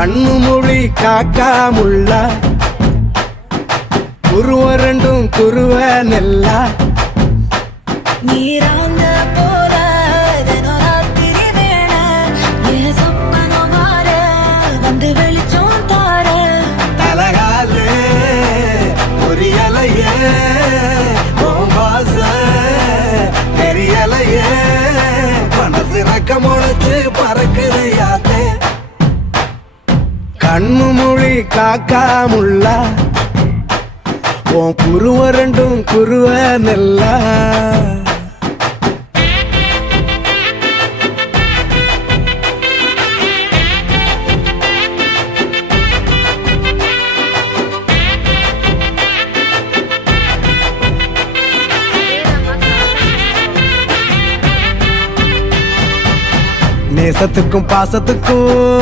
கண்ணு மொழி காக்காமுள்ள குருவ ரெண்டும் குருவ நெல்லா நீராங்க போல தினராத்திரி வேள என் சொப்பனம் மாற வந்து வெளிச்சம் தார தலகாலே புரியலையே பாச தெரியலையே மனசு ரக்க முளைச்சு பறக்குதையாத்தே கண்ணு மொழி காக்காமுள்ள உன் குருவ ரெண்டும் குருவ நெல்லா நேசத்துக்கும் பாசத்துக்கும்